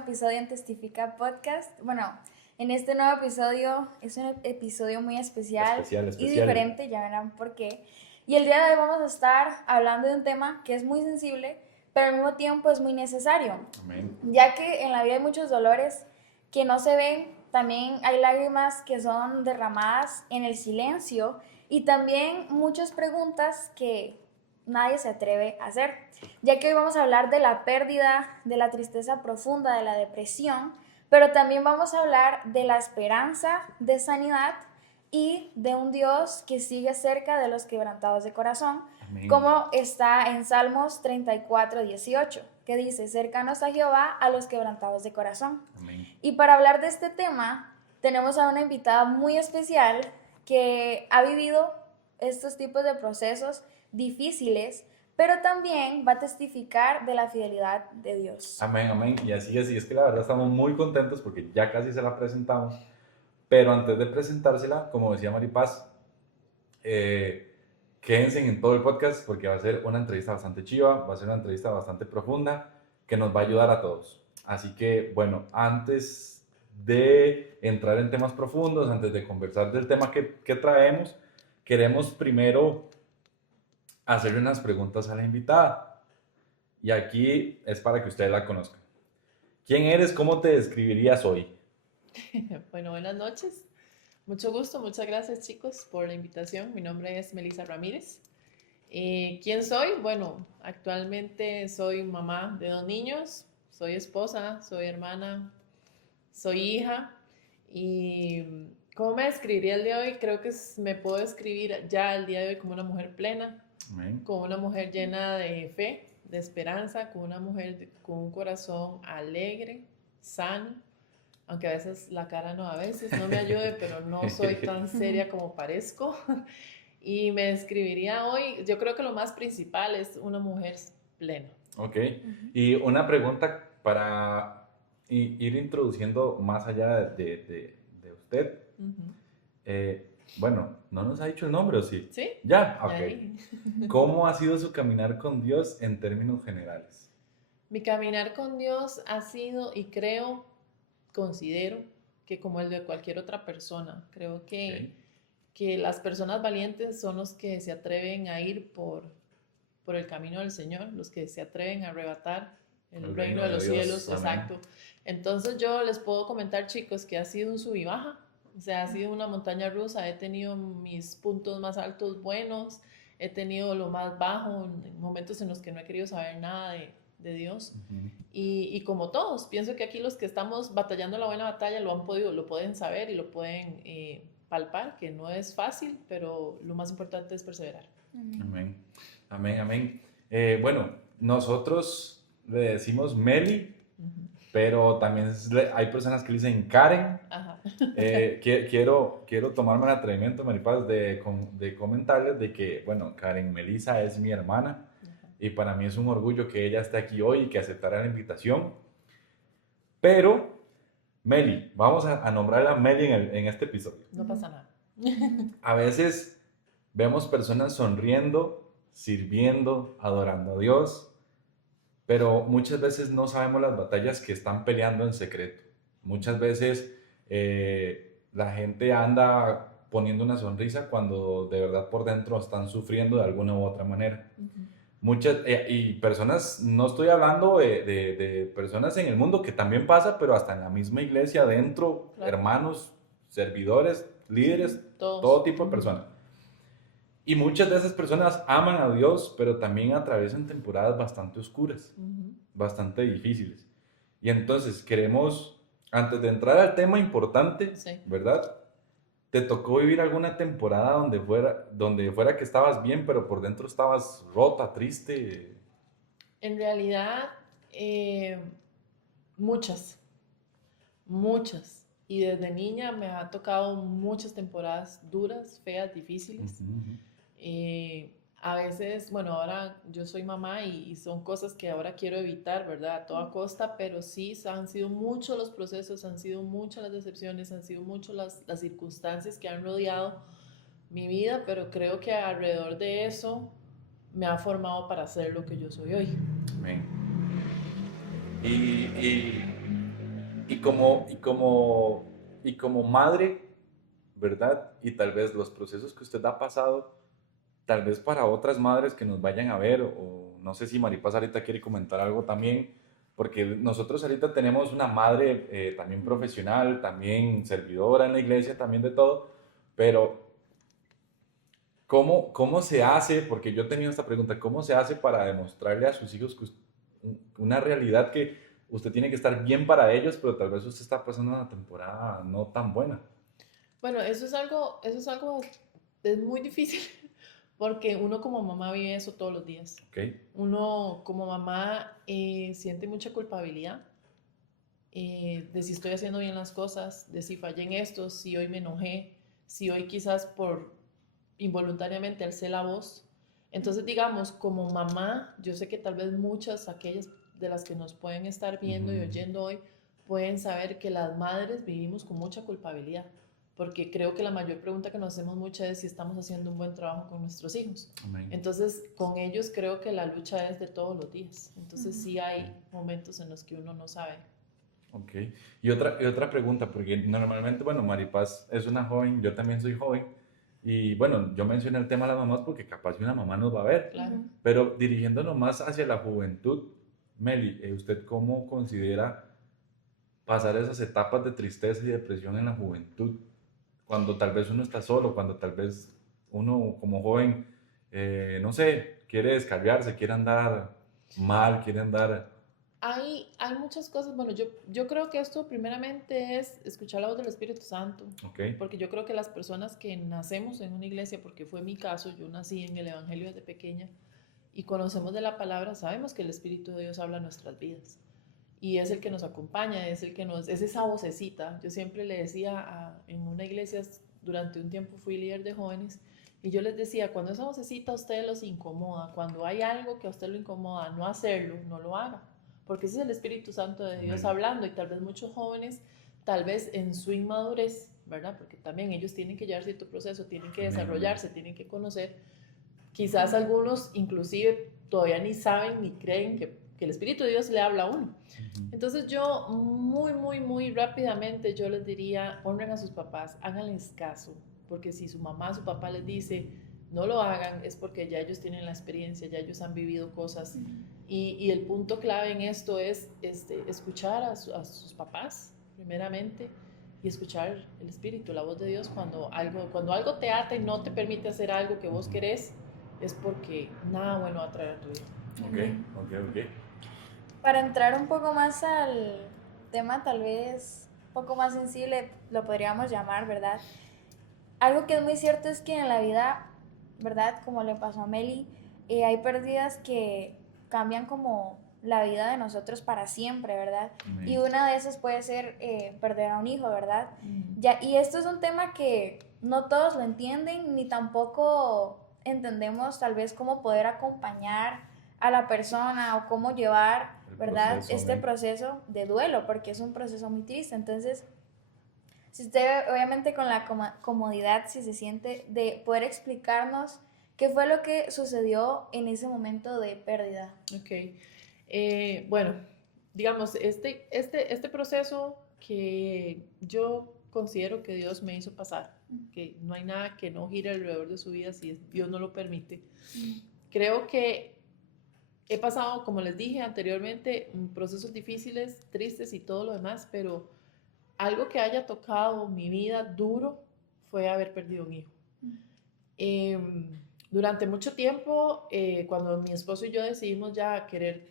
episodio en Testifica Podcast. Bueno, en este nuevo episodio es un episodio muy especial. Y diferente, ya verán por qué. Y el día de hoy vamos a estar hablando de un tema que es muy sensible, pero al mismo tiempo es muy necesario. Amén. Ya que en la vida hay muchos dolores que no se ven, también hay lágrimas que son derramadas en el silencio y también muchas preguntas que nadie se atreve a hacer, ya que hoy vamos a hablar de la pérdida, de la tristeza profunda, de la depresión, pero también vamos a hablar de la esperanza, de sanidad y de un Dios que sigue cerca de los quebrantados de corazón, Amén. como está en Salmos 34:18, que dice, cercanos a Jehová a los quebrantados de corazón. Amén. Y para hablar de este tema, tenemos a una invitada muy especial que ha vivido estos tipos de procesos difíciles, pero también va a testificar de la fidelidad de Dios. Amén, amén. Y así es que la verdad estamos muy contentos porque ya casi se la presentamos. Pero antes de presentársela, como decía Maripaz, quédense en todo el podcast porque va a ser una entrevista bastante chiva, va a ser una entrevista bastante profunda que nos va a ayudar a todos. Así que, bueno, antes de entrar en temas profundos, antes de conversar del tema que traemos, queremos primero hacerle unas preguntas a la invitada. Y aquí es para que ustedes la conozcan. ¿Quién eres? ¿Cómo te describirías hoy? Bueno, buenas noches. Mucho gusto, muchas gracias chicos por la invitación. Mi nombre es Melissa Ramírez. ¿Quién soy? Bueno, actualmente soy mamá de 2 niños, soy esposa, soy hermana, soy hija. ¿Y cómo me describiría el día de hoy? Creo que me puedo describir ya el día de hoy como una mujer plena, Amén. como una mujer llena de fe, de esperanza, como una mujer con un corazón alegre, sano. Aunque a veces la cara a veces no me ayude, pero no soy tan seria como parezco. Y me describiría hoy, yo creo que lo más principal es una mujer plena. Ok. Y una pregunta para ir introduciendo más allá de usted. Bueno, no nos ha dicho el nombre, ¿o sí? ¿Sí? Ya, ok. ¿Cómo ha sido su caminar con Dios en términos generales? Mi caminar con Dios ha sido, y considero que como el de cualquier otra persona, creo que las personas valientes son los que se atreven a ir por el camino del Señor, los que se atreven a arrebatar el reino de los cielos. Amén. Exacto. Entonces yo les puedo comentar, chicos, que ha sido un sub y baja, o sea, ha sido una montaña rusa. He tenido mis puntos más altos buenos, he tenido lo más bajo, momentos en los que no he querido saber nada de Dios. Y como todos, pienso que aquí los que estamos batallando la buena batalla lo pueden saber y lo pueden palpar, que no es fácil, pero lo más importante es perseverar. Amén. Amén, amén. Bueno, nosotros le decimos Meli, pero también hay personas que le dicen Karen. Ajá. Quiero tomarme el atrevimiento, Maripaz, de comentarles de que, bueno, Karen Melissa es mi hermana. Y para mí es un orgullo que ella esté aquí hoy y que aceptara la invitación. Pero, Meli, vamos a nombrarla Meli en este episodio. No pasa nada. A veces vemos personas sonriendo, sirviendo, adorando a Dios, pero muchas veces no sabemos las batallas que están peleando en secreto. Muchas veces la gente anda poniendo una sonrisa cuando de verdad por dentro están sufriendo de alguna u otra manera. Muchas, y personas, no estoy hablando de personas en el mundo, que también pasa, pero hasta en la misma iglesia, dentro, claro. Hermanos, servidores, líderes, todo tipo de personas. Y muchas de esas personas aman a Dios, pero también atraviesan temporadas bastante oscuras, bastante difíciles. Y entonces queremos, antes de entrar al tema importante, ¿verdad? ¿Te tocó vivir alguna temporada donde fuera que estabas bien, pero por dentro estabas rota, triste? En realidad, muchas. Y desde niña me ha tocado muchas temporadas duras, feas, difíciles. A veces, bueno, ahora yo soy mamá y son cosas que ahora quiero evitar, ¿verdad? A toda costa, pero sí, han sido muchos los procesos, han sido muchas las decepciones, han sido muchas las circunstancias que han rodeado mi vida, pero creo que alrededor de eso me ha formado para ser lo que yo soy hoy. Amén. Y y como madre, ¿verdad? Y tal vez los procesos que usted ha pasado, tal vez para otras madres que nos vayan a ver, o no sé si Maripaz ahorita quiere comentar algo también, porque nosotros ahorita tenemos una madre también profesional, también servidora en la iglesia, también de todo, pero ¿cómo se hace? Porque yo tenía esta pregunta, ¿cómo se hace para demostrarle a sus hijos que una realidad que usted tiene que estar bien para ellos, pero tal vez usted está pasando una temporada no tan buena? Bueno, es muy difícil porque uno como mamá vive eso todos los días. ¿Ok? Uno como mamá siente mucha culpabilidad de si estoy haciendo bien las cosas, de si fallé en esto, si hoy me enojé, si hoy quizás por involuntariamente alcé la voz. Entonces, digamos, como mamá, yo sé que tal vez muchas, aquellas de las que nos pueden estar viendo y Ujú. oyendo hoy, pueden saber que las madres vivimos con mucha culpabilidad, porque creo que la mayor pregunta que nos hacemos muchas es si estamos haciendo un buen trabajo con nuestros hijos. Amén. Entonces, con ellos creo que la lucha es de todos los días. Entonces, sí hay Ok. momentos en los que uno no sabe. Ok. Y otra pregunta, porque normalmente, bueno, Maripaz es una joven, yo también soy joven, y bueno, yo mencioné el tema de las mamás porque capaz que una mamá nos va a ver, Claro. Ujú. pero dirigiéndonos más hacia la juventud, Meli, ¿usted cómo considera pasar esas etapas de tristeza y depresión en la juventud? Cuando tal vez uno está solo, cuando tal vez uno como joven, no sé, quiere descarriarse, quiere andar mal, quiere andar... Hay muchas cosas, bueno, yo creo que esto primeramente es escuchar la voz del Espíritu Santo, Ok, porque yo creo que las personas que nacemos en una iglesia, porque fue mi caso, yo nací en el Evangelio desde pequeña y conocemos de la palabra, sabemos que el Espíritu de Dios habla en nuestras vidas y es el que nos acompaña, es esa vocecita. Yo siempre le decía en una iglesia, durante un tiempo fui líder de jóvenes, y yo les decía, cuando esa vocecita a ustedes los incomoda, cuando hay algo que a usted lo incomoda, no hacerlo, no lo haga, porque ese es el Espíritu Santo de Dios amén. hablando, y tal vez muchos jóvenes, tal vez en su inmadurez, ¿verdad? Porque también ellos tienen que llevar cierto proceso, tienen que Amén, amén. desarrollarse, tienen que conocer. Quizás algunos inclusive todavía ni saben ni creen que el Espíritu de Dios le habla a uno. Ujú. Entonces yo muy rápidamente yo les diría, honren a sus papás, háganles caso, porque si su mamá, su papá les dice, no lo hagan, es porque ya ellos tienen la experiencia, ya ellos han vivido cosas. Y el punto clave en esto es escuchar a sus papás, primeramente, y escuchar el Espíritu, la voz de Dios, cuando algo te ata y no te permite hacer algo que vos querés, es porque nada bueno va a traer a tu vida. Ok. Para entrar un poco más al tema, tal vez un poco más sensible, lo podríamos llamar, ¿verdad? Algo que es muy cierto es que en la vida, ¿verdad? Como le pasó a Meli, hay pérdidas que cambian como la vida de nosotros para siempre, ¿verdad? Y Amén. una de esas puede ser perder a un hijo, ¿verdad? Ujú. Y esto es un tema que no todos lo entienden, ni tampoco entendemos tal vez cómo poder acompañar a la persona o cómo llevar, El ¿verdad? proceso, Este amén. proceso de duelo, porque es un proceso muy triste. Entonces, si usted obviamente con la comodidad, si se siente de poder explicarnos qué fue lo que sucedió en ese momento de pérdida. Ok. Bueno, digamos, este proceso que yo considero que Dios me hizo pasar, que no hay nada que no gire alrededor de su vida si Dios no lo permite. Creo que he pasado, como les dije anteriormente, procesos difíciles, tristes y todo lo demás, pero algo que haya tocado mi vida duro fue haber perdido un hijo. Durante mucho tiempo, cuando mi esposo y yo decidimos ya querer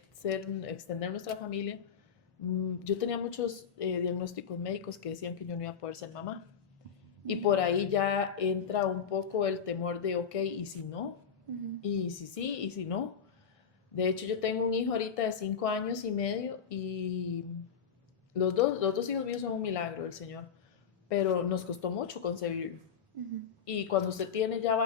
extender nuestra familia, yo tenía muchos diagnósticos médicos que decían que yo no iba a poder ser mamá. Y por ahí ya entra un poco el temor de, ok, ¿y si no? ¿Y si sí? ¿Y si no? De hecho, yo tengo un hijo ahorita de 5 años y medio y los dos hijos míos son un milagro del Señor, pero nos costó mucho concebirlo. Y cuando usted tiene ya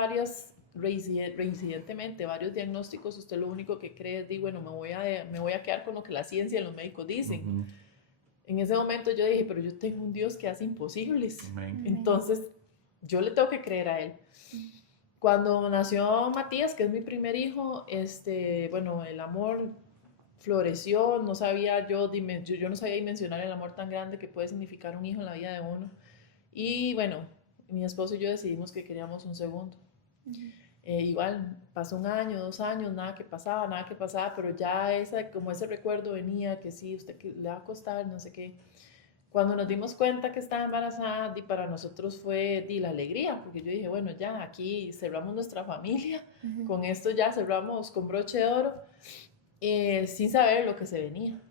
reincidentemente varios diagnósticos, usted lo único que cree es, bueno, me voy a quedar con lo que la ciencia y los médicos dicen. Ujú. En ese momento yo dije, pero yo tengo un Dios que hace imposibles. Amén. Entonces, yo le tengo que creer a Él. Cuando nació Matías, que es mi primer hijo, bueno, el amor floreció, no sabía yo no sabía dimensionar el amor tan grande que puede significar un hijo en la vida de uno. Y bueno, mi esposo y yo decidimos que queríamos un segundo. Igual, pasó 1 año, 2 años, nada que pasaba, pero ya como ese recuerdo venía, que sí, usted que le va a costar, no sé qué. Cuando nos dimos cuenta que estaba embarazada, para nosotros fue la alegría, porque yo dije, bueno, ya aquí cerramos nuestra familia, con esto ya cerramos con broche de oro, sin saber lo que se venía.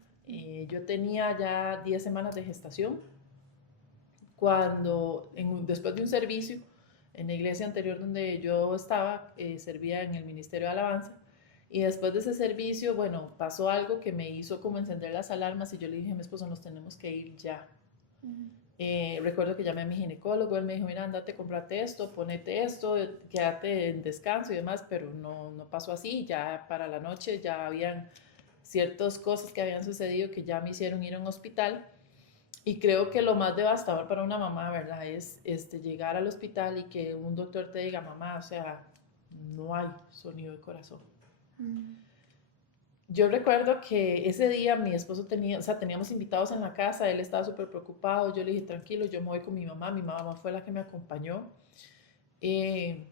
Yo tenía ya 10 semanas de gestación, después de un servicio, en la iglesia anterior donde yo estaba, servía en el Ministerio de Alabanza, y después de ese servicio, bueno, pasó algo que me hizo como encender las alarmas y yo le dije a mi esposo, nos tenemos que ir ya. Recuerdo que llamé a mi ginecólogo, él me dijo, mira, andate, comprate esto, ponete esto, quédate en descanso y demás, pero no pasó así, ya para la noche ya habían ciertas cosas que habían sucedido que ya me hicieron ir a un hospital. Y creo que lo más devastador para una mamá, ¿verdad? Es llegar al hospital y que un doctor te diga, mamá, o sea, no hay sonido de corazón. Yo recuerdo que ese día mi esposo teníamos invitados en la casa, él estaba súper preocupado, yo le dije, tranquilo, yo me voy con mi mamá fue la que me acompañó. Y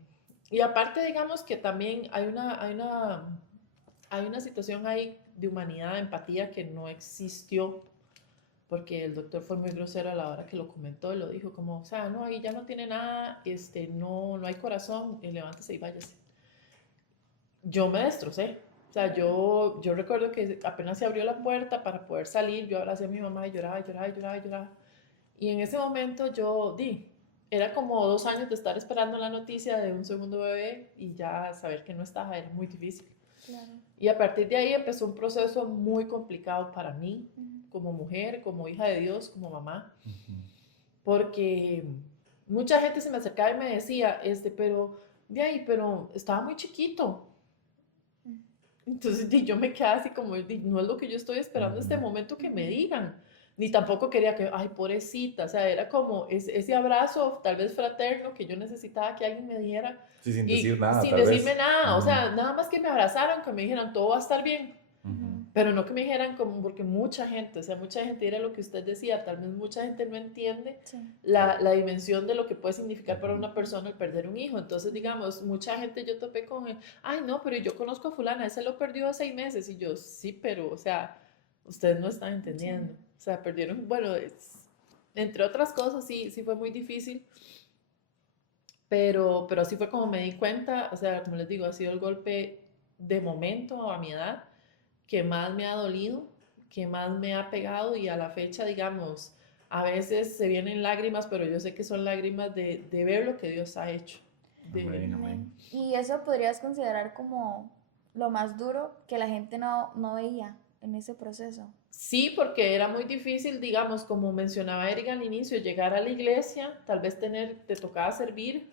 aparte, digamos que también hay una situación ahí de humanidad, de empatía que no existió, porque el doctor fue muy grosero a la hora que lo comentó, y lo dijo como, o sea, no, ahí ya no tiene nada, no hay corazón, levántese y váyase. Yo me destrocé, o sea, yo recuerdo que apenas se abrió la puerta para poder salir, yo abracé a mi mamá y lloraba, lloraba, lloraba, lloraba, y en ese momento era como 2 años de estar esperando la noticia de un segundo bebé, y ya saber que no estaba era muy difícil. Claro. Y a partir de ahí empezó un proceso muy complicado para mí, como mujer, como hija de Dios, como mamá, porque mucha gente se me acercaba y me decía, pero estaba muy chiquito. Entonces yo me quedaba así como, no es lo que yo estoy esperando este momento que me digan, ni tampoco quería que, ay, pobrecita, o sea, era como ese abrazo, tal vez fraterno, que yo necesitaba que alguien me diera. Sí, sin decir nada, sin tal decirme vez. nada, o sea, nada más que me abrazaran, que me dijeran, todo va a estar bien. Pero no que me dijeran como, porque mucha gente era lo que usted decía, tal vez mucha gente no entiende la dimensión de lo que puede significar para una persona el perder un hijo. Entonces, digamos, mucha gente yo topé con, ay, no, pero yo conozco a fulana, ese lo perdió hace 6 meses. Y yo, sí, pero, o sea, ustedes no están entendiendo. O sea, perdieron, bueno, entre otras cosas, sí fue muy difícil. Pero así fue como me di cuenta, o sea, como les digo, ha sido el golpe de momento a mi edad que más me ha dolido, que más me ha pegado, y a la fecha, digamos, a veces se vienen lágrimas, pero yo sé que son lágrimas de ver lo que Dios ha hecho. Amén. Y eso podrías considerar como lo más duro que la gente no veía en ese proceso. Sí, porque era muy difícil, digamos, como mencionaba Erika al inicio, llegar a la iglesia, tal vez te tocaba servir,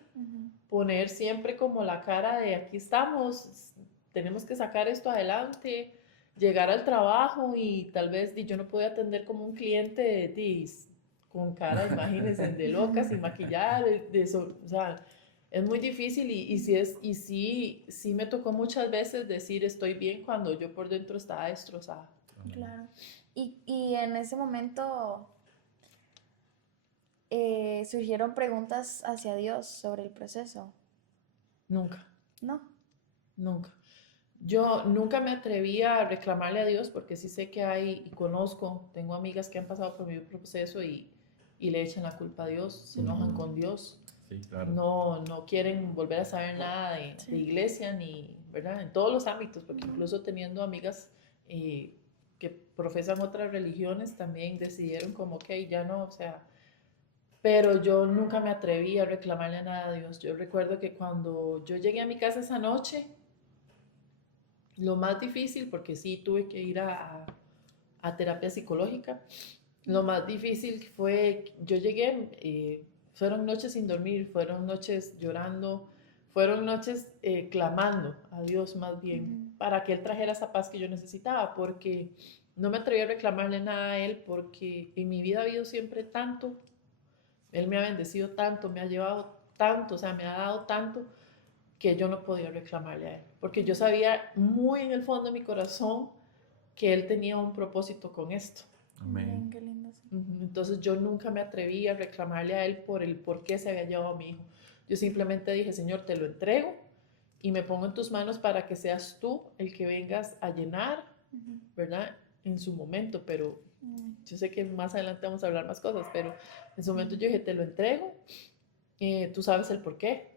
poner siempre como la cara de aquí estamos, tenemos que sacar esto adelante, llegar al trabajo y tal vez yo no podía atender como un cliente con cara, imagínense, de loca, sin maquillar, o sea, es muy difícil, sí me tocó muchas veces decir estoy bien cuando yo por dentro estaba destrozada. Claro. Y en ese momento surgieron preguntas hacia Dios sobre el proceso. Nunca. ¿No? Nunca. Yo nunca me atreví a reclamarle a Dios, porque sí sé que hay, y tengo amigas que han pasado por mi proceso y le echan la culpa a Dios, se enojan con Dios. Sí, claro. No quieren volver a saber nada de iglesia, ni, ¿verdad? En todos los ámbitos, porque incluso teniendo amigas que profesan otras religiones, también decidieron como, ok, ya no, o sea, pero yo nunca me atreví a reclamarle nada a Dios. Yo recuerdo que cuando yo llegué a mi casa esa noche, lo más difícil, porque sí tuve que ir a terapia psicológica, lo más difícil fue, yo llegué, fueron noches sin dormir, fueron noches llorando, fueron noches clamando a Dios más bien, para que Él trajera esa paz que yo necesitaba, porque no me atreví a reclamarle nada a Él, porque en mi vida ha habido siempre tanto, Él me ha bendecido tanto, me ha llevado tanto, o sea, me ha dado tanto, que yo no podía reclamarle a Él, porque yo sabía muy en el fondo de mi corazón que Él tenía un propósito con esto. Amén. Qué lindo. Sí. Entonces yo nunca me atreví a reclamarle a Él por el por qué se había llevado a mi hijo. Yo simplemente dije, Señor, te lo entrego y me pongo en tus manos para que seas tú el que vengas a llenar, ¿verdad? En su momento, pero yo sé que más adelante vamos a hablar más cosas, pero en su momento yo dije, te lo entrego, tú sabes el por qué.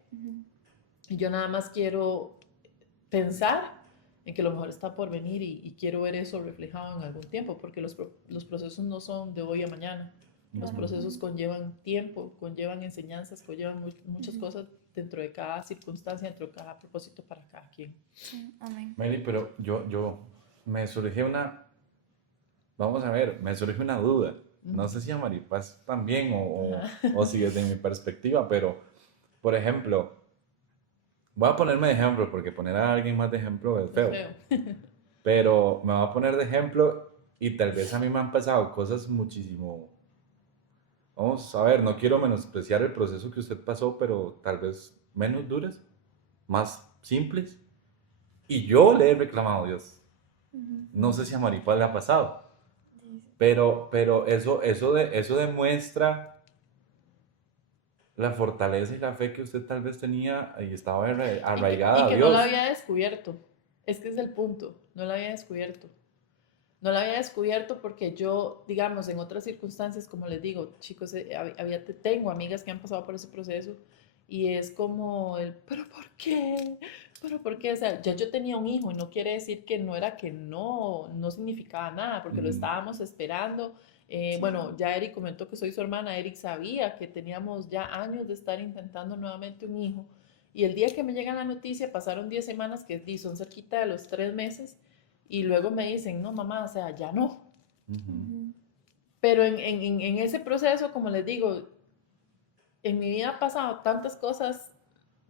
Y yo nada más quiero pensar en que lo mejor está por venir y quiero ver eso reflejado en algún tiempo, porque los procesos no son de hoy a mañana. Los procesos conllevan tiempo, conllevan enseñanzas, conllevan muchas cosas dentro de cada circunstancia, dentro de cada propósito para cada quien. Sí, amén. Mary, pero me surgió vamos a ver, me surge una duda. No sé si a Maripaz también o si desde mi perspectiva, pero, por ejemplo, voy a ponerme de ejemplo, porque poner a alguien más de ejemplo es feo. Pero me voy a poner de ejemplo y tal vez a mí me han pasado cosas muchísimo... Vamos a ver, no quiero menospreciar el proceso que usted pasó, pero tal vez menos duras, más simples. Y yo le he reclamado a Dios. No sé si a Maripaz le ha pasado, pero eso demuestra la fortaleza y la fe que usted tal vez tenía y estaba arraigada y que a Dios. no la había descubierto. Es que es el punto, no la había descubierto. No la había descubierto porque yo, digamos, en otras circunstancias, como les digo, chicos, tengo amigas que han pasado por ese proceso y es como ¿pero por qué? ¿Pero por qué? O sea, ya yo tenía un hijo y no quiere decir que no era que no significaba nada, porque lo estábamos esperando. Bueno, ya Eric comentó que soy su hermana. Eric sabía que teníamos ya años de estar intentando nuevamente un hijo. Y el día que me llega la noticia, pasaron 10 semanas, que son cerquita de los 3 meses, y luego me dicen, no, mamá, o sea, ya no. Pero en ese proceso, como les digo, en mi vida han pasado tantas cosas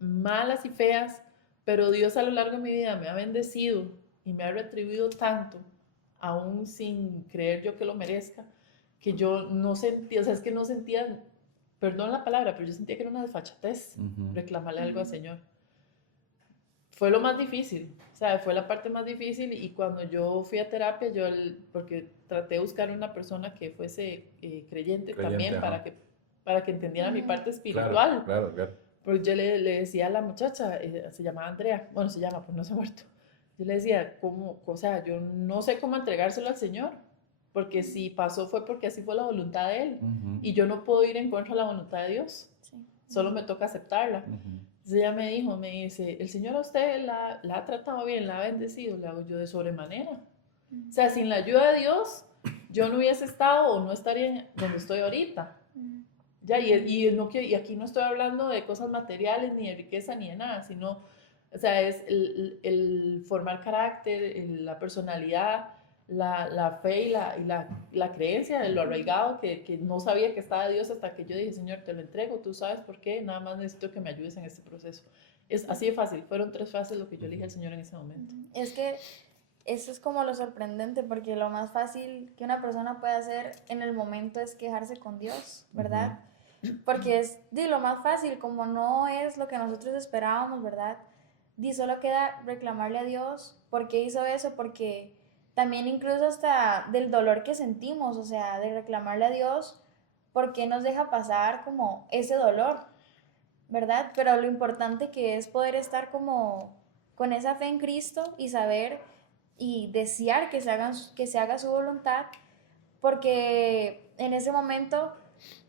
malas y feas, pero Dios a lo largo de mi vida me ha bendecido y me ha retribuido tanto, aún sin creer yo que lo merezca, que yo no sentía, o sea, es que no sentía, perdón la palabra, pero yo sentía que era una desfachatez reclamarle algo al Señor. Fue lo más difícil, o sea, fue la parte más difícil, y cuando yo fui a terapia, porque traté de buscar una persona que fuese creyente también, para que entendiera mi parte espiritual. Claro. Porque yo le decía a la muchacha, se llamaba Andrea, bueno, se llama, pues no se ha muerto. Yo le decía, o sea, yo no sé cómo entregárselo al Señor, porque si pasó fue porque así fue la voluntad de Él, y yo no puedo ir en contra de la voluntad de Dios, solo me toca aceptarla. Entonces ella me dice, el Señor a usted la ha tratado bien, la ha bendecido. Le hago yo, de sobremanera. O sea, sin la ayuda de Dios, yo no hubiese estado o no estaría donde estoy ahorita. Ya, y aquí no estoy hablando de cosas materiales, ni de riqueza, ni de nada, sino, o sea, es el formar carácter, la personalidad, la fe y la creencia de lo arraigado, que no sabía que estaba Dios hasta que yo dije, Señor, te lo entrego, tú sabes por qué, nada más necesito que me ayudes en este proceso. Es así de fácil, fueron 3 fases lo que yo le dije al Señor en ese momento. Es que eso es como lo sorprendente, porque lo más fácil que una persona puede hacer en el momento es quejarse con Dios, ¿verdad? Porque es lo más fácil, como no es lo que nosotros esperábamos, ¿verdad? Solo queda reclamarle a Dios por qué hizo eso, porque también incluso hasta del dolor que sentimos, o sea, de reclamarle a Dios por qué nos deja pasar como ese dolor, ¿verdad? Pero lo importante que es poder estar como con esa fe en Cristo y saber y desear que se haga su voluntad, porque en ese momento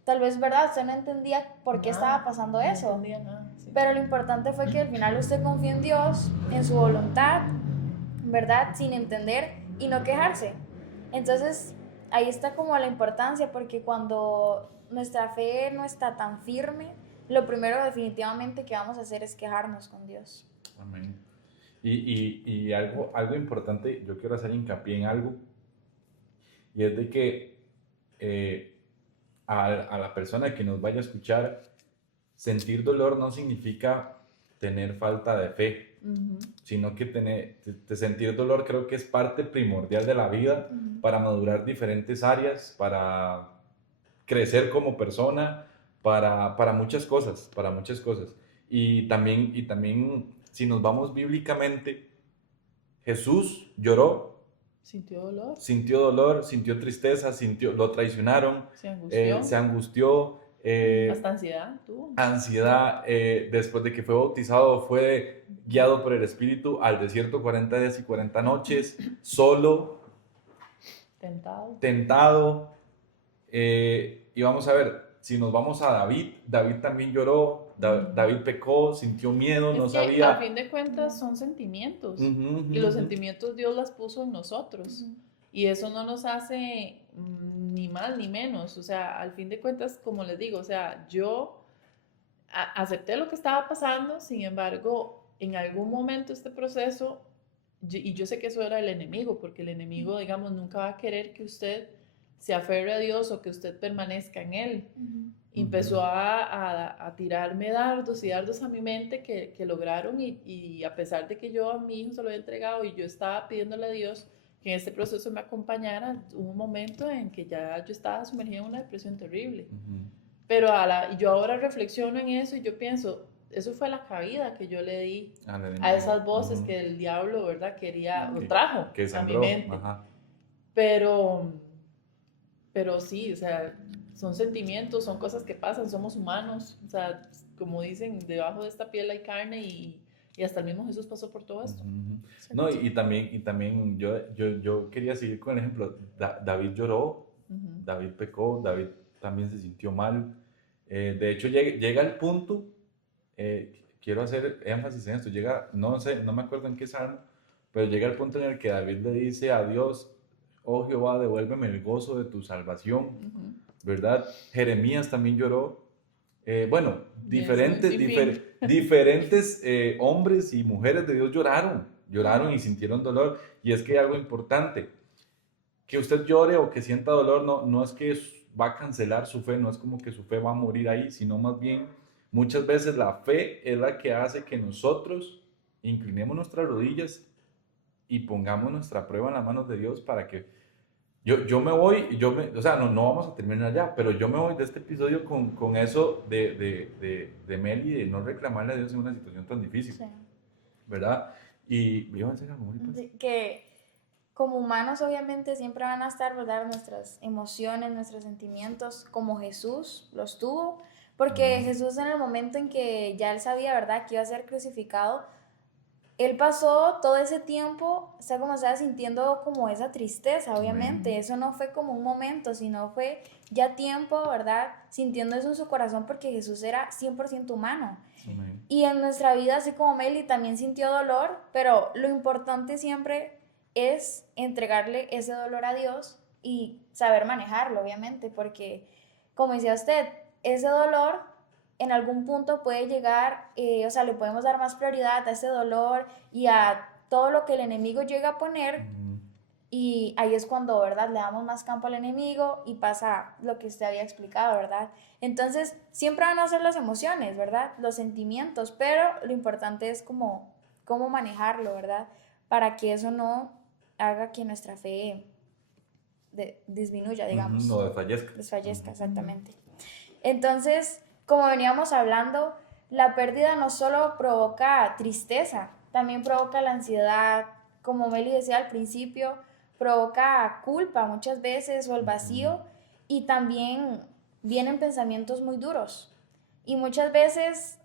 tal vez, ¿verdad? Usted no entendía por qué estaba pasando eso. No entendía nada, sí. Pero lo importante fue que al final usted confió en Dios, en su voluntad, ¿verdad? Sin entender y no quejarse. Entonces, ahí está como la importancia, porque cuando nuestra fe no está tan firme, lo primero definitivamente que vamos a hacer es quejarnos con Dios. Amén. Y algo importante, yo quiero hacer hincapié en algo, y es de que a la persona que nos vaya a escuchar, sentir dolor no significa tener falta de fe, sino que sentir dolor creo que es parte primordial de la vida para madurar diferentes áreas, para crecer como persona, para muchas cosas, Y también, si nos vamos bíblicamente, Jesús lloró Sintió dolor, sintió tristeza, lo traicionaron, se angustió, se angustió, hasta ansiedad tuvo. ansiedad, después de que fue bautizado, fue guiado por el Espíritu al desierto 40 días y 40 noches, solo, tentado. Y vamos a ver, si nos vamos a David, David también lloró, David pecó, sintió miedo, no que sabía. a fin de cuentas son sentimientos, y los sentimientos Dios las puso en nosotros, y eso no nos hace ni más ni menos. O sea, al fin de cuentas, como les digo, o sea, yo acepté lo que estaba pasando. Sin embargo, en algún momento este proceso, y yo sé que eso era el enemigo, porque el enemigo, digamos, nunca va a querer que usted se aferre a Dios o que usted permanezca en Él. Empezó a tirarme dardos y dardos a mi mente que lograron, y a pesar de que yo a mi hijo se lo había entregado y yo estaba pidiéndole a Dios que en este proceso me acompañara, hubo un momento en que ya yo estaba sumergida en una depresión terrible. Pero yo ahora reflexiono en eso y yo pienso, eso fue la cabida que yo le di a esas voces que el diablo, ¿verdad?, quería, o trajo a mi mente. Pero sí, o sea, son sentimientos, son cosas que pasan, somos humanos. O sea, como dicen, debajo de esta piel hay carne, y hasta el mismo Jesús pasó por todo esto. No, y también yo quería seguir con el ejemplo. David lloró, David pecó, David también se sintió mal. De hecho, llega el punto, quiero hacer énfasis en esto, no sé, no me acuerdo en qué salmo, pero llega el punto en el que David le dice a Dios: oh Jehová, devuélveme el gozo de tu salvación, ¿verdad? Jeremías también lloró. Bueno, diferentes hombres y mujeres de Dios lloraron y sintieron dolor. Y es que hay algo importante: que usted llore o que sienta dolor no es que va a cancelar su fe, no es como que su fe va a morir ahí, sino más bien muchas veces la fe es la que hace que nosotros inclinemos nuestras rodillas y pongamos nuestra prueba en las manos de Dios, para que yo me voy, o sea, no vamos a terminar ya, pero yo me voy de este episodio con eso de Meli, de no reclamarle a Dios en una situación tan difícil, sí, ¿verdad? Y iba a decir algo, pues. Que como humanos obviamente siempre van a estar, ¿verdad?, nuestras emociones, nuestros sentimientos, como Jesús los tuvo, porque Jesús, en el momento en que ya él sabía, ¿verdad?, que iba a ser crucificado, él pasó todo ese tiempo, o sea, como estaba sintiendo como esa tristeza, obviamente. Eso no fue como un momento, sino fue ya tiempo, ¿verdad?, sintiendo eso en su corazón, porque Jesús era 100% humano. Y en nuestra vida, así como Meli, también sintió dolor, pero lo importante siempre es entregarle ese dolor a Dios y saber manejarlo, obviamente, porque, como decía usted, ese dolor en algún punto puede llegar, o sea, le podemos dar más prioridad a ese dolor y a todo lo que el enemigo llega a poner, y ahí es cuando, ¿verdad?, le damos más campo al enemigo y pasa lo que usted había explicado, ¿verdad? Entonces, siempre van a ser las emociones, ¿verdad?, los sentimientos, pero lo importante es cómo manejarlo, ¿verdad?, para que eso no haga que nuestra fe disminuya, digamos. No, desfallezca. Desfallezca, exactamente. Entonces, como veníamos hablando, la pérdida no solo provoca tristeza, también provoca la ansiedad, como Meli decía al principio, provoca culpa muchas veces, o el vacío, y también vienen pensamientos muy duros. Y muchas veces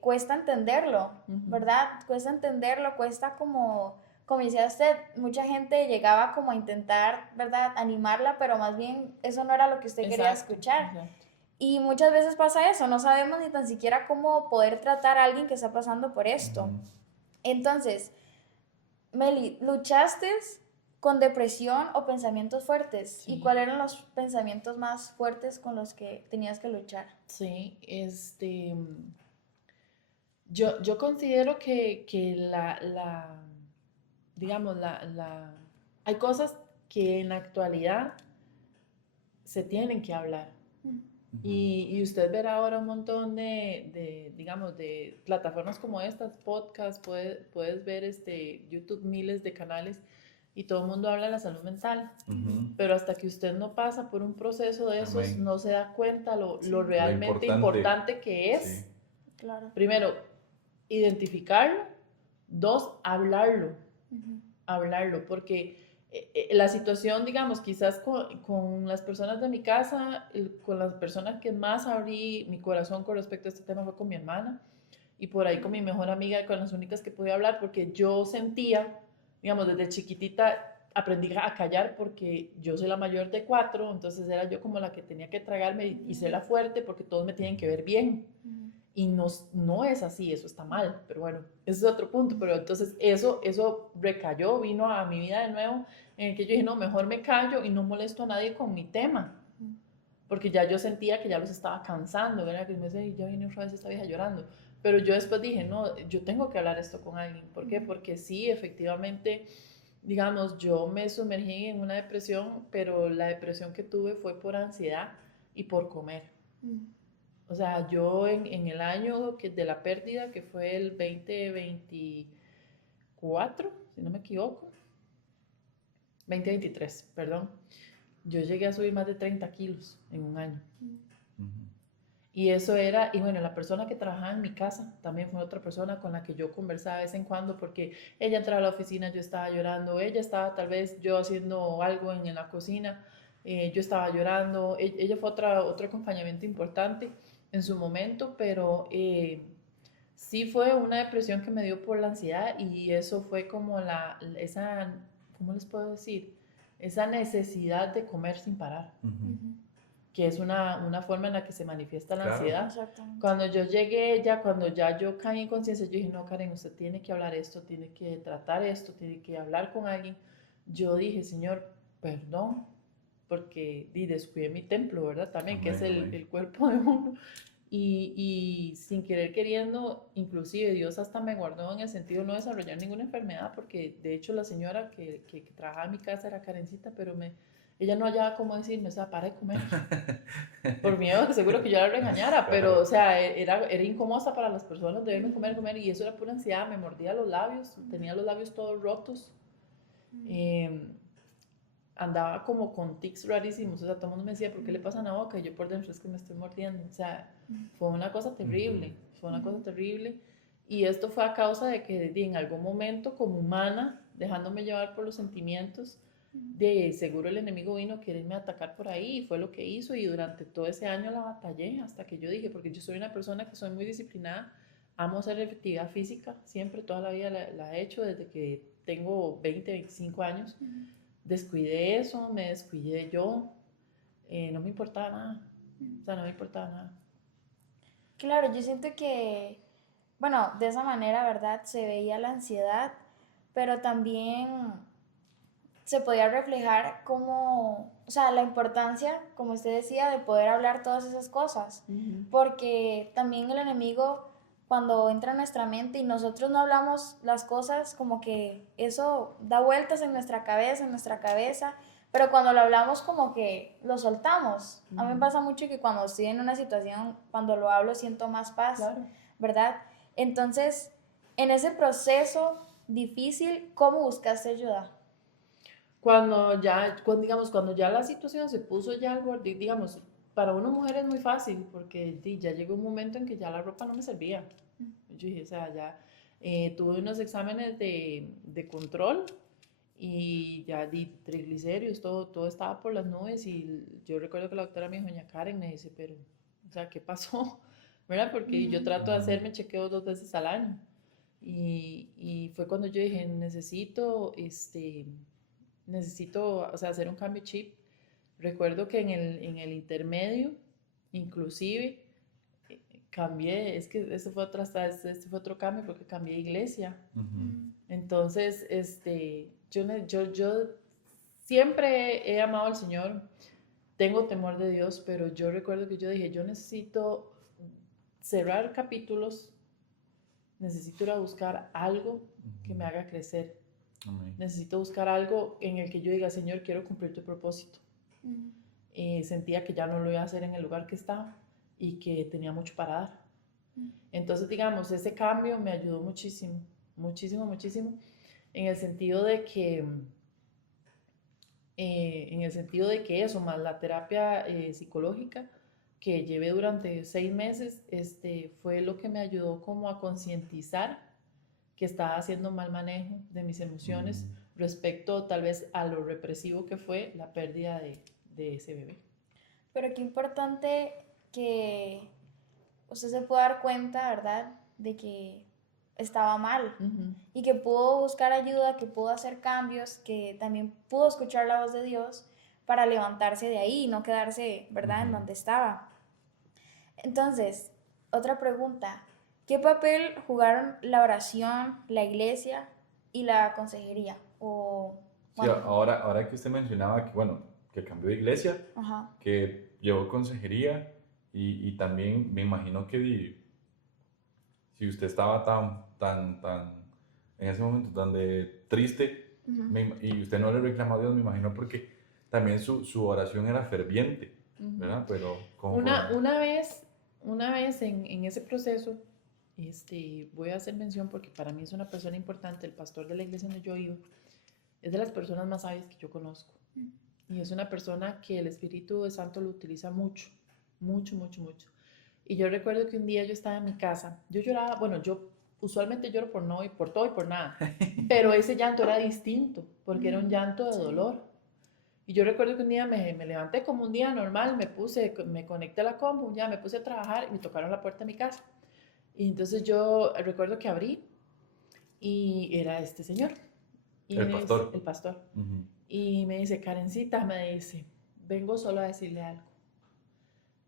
cuesta entenderlo, ¿verdad? Cuesta entenderlo, cuesta como decía usted, mucha gente llegaba como a intentar, ¿verdad?, animarla, pero más bien eso no era lo que usted quería escuchar. Exacto. Y muchas veces pasa eso, no sabemos ni tan siquiera cómo poder tratar a alguien que está pasando por esto. Entonces, Meli, ¿luchaste con depresión o pensamientos fuertes? Sí. ¿Y cuáles eran los pensamientos más fuertes con los que tenías que luchar? Sí, yo considero que digamos, hay cosas que en la actualidad se tienen que hablar. Y usted verá ahora un montón digamos, de plataformas como estas, podcasts, puedes ver YouTube, miles de canales, y todo el mundo habla de la salud mental. Pero hasta que usted no pasa por un proceso de esos, no se da cuenta lo realmente importante que es. Sí. Claro. Primero, identificarlo. 2, hablarlo. Hablarlo, porque la situación, digamos, quizás con las personas de mi casa, con las personas que más abrí mi corazón con respecto a este tema fue con mi hermana y por ahí con mi mejor amiga, con las únicas que pude hablar, porque yo sentía, digamos, desde chiquitita aprendí a callar porque yo soy la mayor de 4, entonces era yo como la que tenía que tragarme y ser la fuerte porque todos me tienen que ver bien. Y no, no es así, eso está mal, pero bueno, ese es otro punto, pero entonces eso recayó, vino a mi vida de nuevo, en el que yo dije, no, mejor me callo y no molesto a nadie con mi tema, porque ya yo sentía que ya los estaba cansando, ¿verdad? Que me decía, ya viene otra vez esta vieja llorando, pero yo después dije, no, yo tengo que hablar esto con alguien, ¿por qué? Porque sí, efectivamente, digamos, yo me sumergí en una depresión, pero la depresión que tuve fue por ansiedad y por comer. O sea, yo en el año de la pérdida, que fue el 2024, si no me equivoco, 2023, perdón, yo llegué a subir más de 30 kilos en un año. Y eso era, y bueno, la persona que trabajaba en mi casa también fue otra persona con la que yo conversaba de vez en cuando, porque ella entraba a la oficina, yo estaba llorando, ella estaba tal vez yo haciendo algo en la cocina, yo estaba llorando, ella fue otro acompañamiento importante en su momento, pero sí fue una depresión que me dio por la ansiedad y eso fue como esa, ¿cómo les puedo decir? Esa necesidad de comer sin parar. Que es una forma en la que se manifiesta la ansiedad. Cuando yo llegué, cuando ya yo caí en conciencia, yo dije, no, Karen, usted tiene que hablar esto, tiene que tratar esto, tiene que hablar con alguien. Yo dije, Señor, perdón, porque descuidé mi templo, ¿verdad? También, que es el cuerpo de uno. Y sin querer queriendo, inclusive Dios hasta me guardó en el sentido de no desarrollar ninguna enfermedad, porque de hecho la señora que trabajaba en mi casa era Karencita, pero ella no hallaba cómo decirme, o sea, para de comer. Por miedo, seguro que yo la regañara, pero, o sea, era incómoda para las personas de verme comer, y eso era pura ansiedad. Me mordía los labios, tenía los labios todos rotos. Andaba como con tics rarísimos, o sea, todo el mundo me decía, ¿por qué le pasa en la boca? Y yo por dentro es que me estoy mordiendo, o sea, fue una cosa terrible, fue una cosa terrible. Y esto fue a causa de que en algún momento, como humana, dejándome llevar por los sentimientos, de seguro el enemigo vino a quererme atacar por ahí, y fue lo que hizo, y durante todo ese año la batallé hasta que yo dije, porque yo soy una persona que soy muy disciplinada, amo hacer actividad física, siempre, toda la vida la he hecho desde que tengo 20, 25 años. Descuidé eso, me descuidé yo, no me importaba nada, o sea, no me importaba nada. Claro, yo siento que, bueno, de esa manera, ¿verdad? Se veía la ansiedad, pero también se podía reflejar como, o sea, la importancia, como usted decía, de poder hablar todas esas cosas, porque también el enemigo, cuando entra en nuestra mente y nosotros no hablamos las cosas, como que eso da vueltas en nuestra cabeza, pero cuando lo hablamos como que lo soltamos. A mí me pasa mucho que cuando estoy en una situación, cuando lo hablo siento más paz, claro, ¿verdad? Entonces, en ese proceso difícil, ¿cómo buscaste ayuda? Cuando ya la situación se puso ya al borde, digamos, para una mujer es muy fácil, porque ya llegó un momento en que ya la ropa no me servía. Yo dije, o sea, ya tuve unos exámenes de control y ya di triglicéridos, todo estaba por las nubes, y yo recuerdo que la doctora me dijo, doña Karen, me dice, pero, o sea, ¿qué pasó? ¿Verdad? Porque yo trato de hacerme chequeos 2 veces al año. Y fue cuando yo dije, necesito, o sea, hacer un cambio chip. Recuerdo que en el intermedio, inclusive, cambié, es que este fue otro cambio porque cambié de iglesia. Entonces, yo siempre he amado al Señor, tengo temor de Dios, pero yo recuerdo que yo dije, yo necesito cerrar capítulos, necesito ir a buscar algo que me haga crecer. Necesito buscar algo en el que yo diga, Señor, quiero cumplir tu propósito. Sentía que ya no lo iba a hacer en el lugar que estaba y que tenía mucho para dar. Entonces, digamos, ese cambio me ayudó muchísimo, muchísimo, muchísimo, en el sentido de que, eso, más la terapia psicológica que llevé durante 6 meses, fue lo que me ayudó como a concientizar que estaba haciendo mal manejo de mis emociones, respecto tal vez a lo represivo que fue la pérdida de ese bebé. Pero qué importante que usted se pueda dar cuenta, ¿verdad?, de que estaba mal y que pudo buscar ayuda, que pudo hacer cambios, que también pudo escuchar la voz de Dios para levantarse de ahí y no quedarse, ¿verdad?, en donde estaba. Entonces, otra pregunta, ¿qué papel jugaron la oración, la iglesia y la consejería? O, Sí, bueno, ahora que usted mencionaba que, bueno, que cambió de iglesia, ajá. que llevó consejería y también me imagino que si usted estaba tan, en ese momento tan triste y usted no le reclamó a Dios, me imagino porque también su oración era ferviente, ¿verdad? Pero Una vez en ese proceso, voy a hacer mención porque para mí es una persona importante, el pastor de la iglesia donde yo iba, es de las personas más sabias que yo conozco. Y es una persona que el Espíritu Santo lo utiliza mucho, mucho, mucho, mucho. Y yo recuerdo que un día yo estaba en mi casa, yo lloraba, bueno, yo usualmente lloro por todo y por nada, pero ese llanto era distinto, porque era un llanto de dolor. Y yo recuerdo que un día me levanté como un día normal, me conecté a la compu, ya me puse a trabajar y me tocaron la puerta de mi casa. Y entonces yo recuerdo que abrí y era este señor. Y el pastor. el pastor. Y me dice, Karencita, me dice, vengo solo a decirle algo.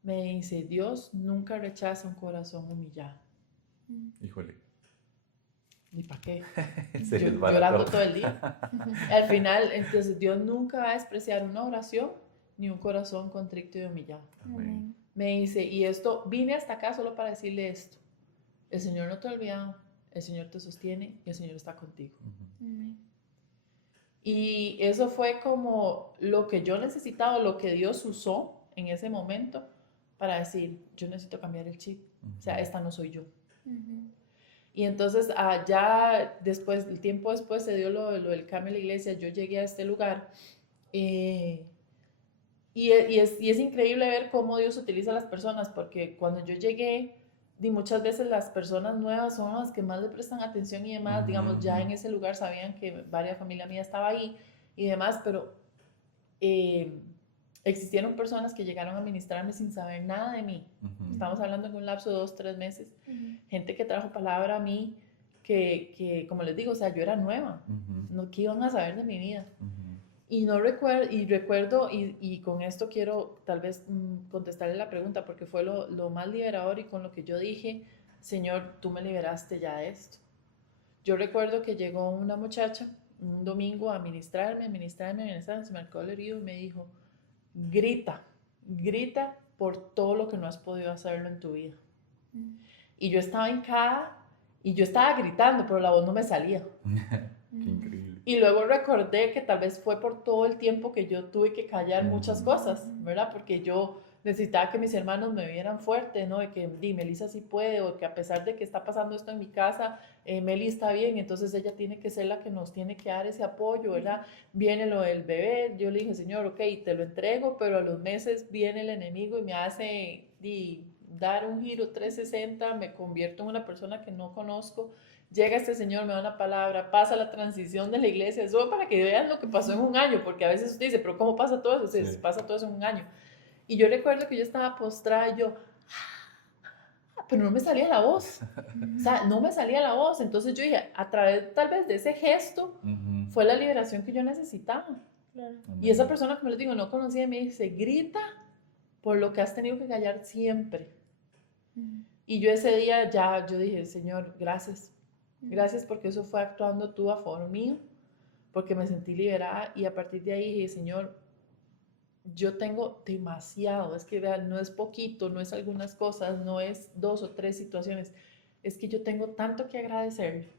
Me dice, Dios nunca rechaza un corazón humillado. Híjole. ¿Ni para qué? Se Yo desbarató. llorando todo el día. Al final, entonces Dios nunca va a despreciar una oración ni un corazón contrito y humillado. Amén. Me dice, y esto, vine hasta acá solo para decirle esto. El Señor no te ha olvidado, el Señor te sostiene y el Señor está contigo. Y eso fue como lo que yo necesitaba, lo que Dios usó en ese momento para decir, yo necesito cambiar el chip. O sea, esta no soy yo. Y entonces ya después, el tiempo después se dio lo del cambio en la iglesia, yo llegué a este lugar y es increíble ver cómo Dios utiliza a las personas, porque cuando yo llegué, muchas veces las personas nuevas son las que más le prestan atención y demás, digamos, ya en ese lugar sabían que varias familias mías estaba ahí y demás, pero existieron personas que llegaron a ministrarme sin saber nada de mí. Estamos hablando en un lapso de 2-3 meses. Gente que trajo palabra a mí, que como les digo, o sea, yo era nueva, no, ¿qué iban a saber de mi vida? Y no recuerdo, y con esto quiero tal vez contestarle la pregunta, porque fue lo más liberador y con lo que yo dije, Señor, tú me liberaste ya de esto. Yo recuerdo que llegó una muchacha un domingo a ministrarme, se me marcó el herido y me dijo, grita por todo lo que no has podido hacerlo en tu vida. Y yo estaba hincada y yo estaba gritando, pero la voz no me salía. Qué increíble. Y luego recordé que tal vez fue por todo el tiempo que yo tuve que callar muchas cosas, ¿verdad? Porque yo necesitaba que mis hermanos me vieran fuerte, ¿no? De que, Melissa sí puede, o que a pesar de que está pasando esto en mi casa, Meli está bien, entonces ella tiene que ser la que nos tiene que dar ese apoyo, ¿verdad? Viene lo del bebé, yo le dije, Señor, ok, te lo entrego, pero a los meses viene el enemigo y me hace dar un giro 360, me convierto en una persona que no conozco. Llega este señor, me da una palabra, pasa la transición de la iglesia, eso para que vean lo que pasó en un año, porque a veces usted dice, pero ¿cómo pasa todo eso? Sí. Pasa todo eso en un año. Y yo recuerdo que yo estaba postrada y yo, pero no me salía la voz, o sea, no me salía la voz, entonces yo dije, a través tal vez de ese gesto, fue la liberación que yo necesitaba. Y esa persona, como les digo, no conocía, me dice, grita por lo que has tenido que callar siempre. Y yo ese día yo dije, Señor, gracias. Gracias porque eso fue actuando tú a favor mío, porque me sentí liberada y a partir de ahí dije, Señor, yo tengo demasiado, es que vean, no es poquito, no es algunas cosas, no es 2 o 3 situaciones, es que yo tengo tanto que agradecer,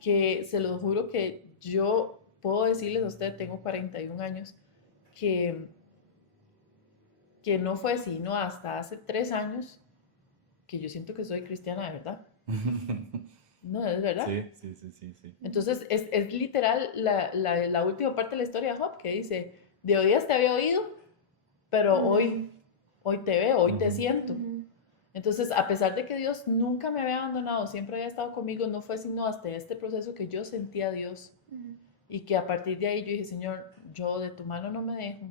que se lo juro que yo puedo decirles a ustedes, tengo 41 años, que no fue sino hasta hace 3 años que yo siento que soy cristiana de verdad. No, es verdad. Sí. Entonces, es literal la última parte de la historia de Job, que dice, de oídas te había oído, pero hoy te veo, hoy te siento. Entonces, a pesar de que Dios nunca me había abandonado, siempre había estado conmigo, no fue sino hasta este proceso que yo sentí a Dios y que a partir de ahí yo dije, Señor, yo de tu mano no me dejo,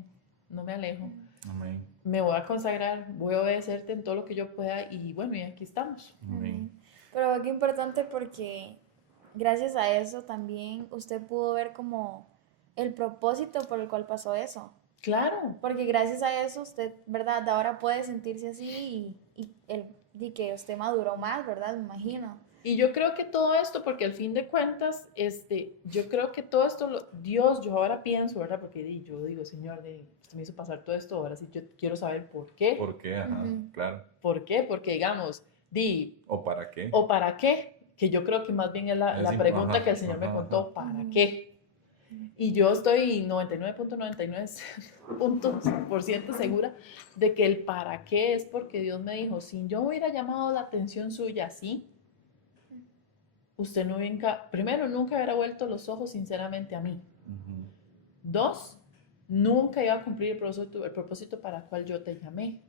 no me alejo. Amén. Me voy a consagrar, voy a obedecerte en todo lo que yo pueda y bueno, y aquí estamos. Amén. Pero qué importante porque gracias a eso también usted pudo ver como el propósito por el cual pasó eso. Claro. Porque gracias a eso usted, ¿verdad? Ahora puede sentirse así y que usted maduró más, ¿verdad? Me imagino. Y yo creo que todo esto, porque al fin de cuentas, yo creo que todo esto, Dios, yo ahora pienso, ¿verdad? Porque yo digo, Señor, usted me hizo pasar todo esto, ahora sí yo quiero saber por qué. ¿Por qué? Ajá, claro. ¿Por qué? Porque digamos, ¿O para qué? ¿O para qué? Que yo creo que más bien es la pregunta que el Señor me contó, ¿para qué? Y yo estoy 99.99% segura de que el para qué es porque Dios me dijo, si yo hubiera llamado la atención suya así, usted primero, nunca hubiera vuelto los ojos sinceramente a mí. Ujú. 2, nunca iba a cumplir el propósito para el cual yo te llamé.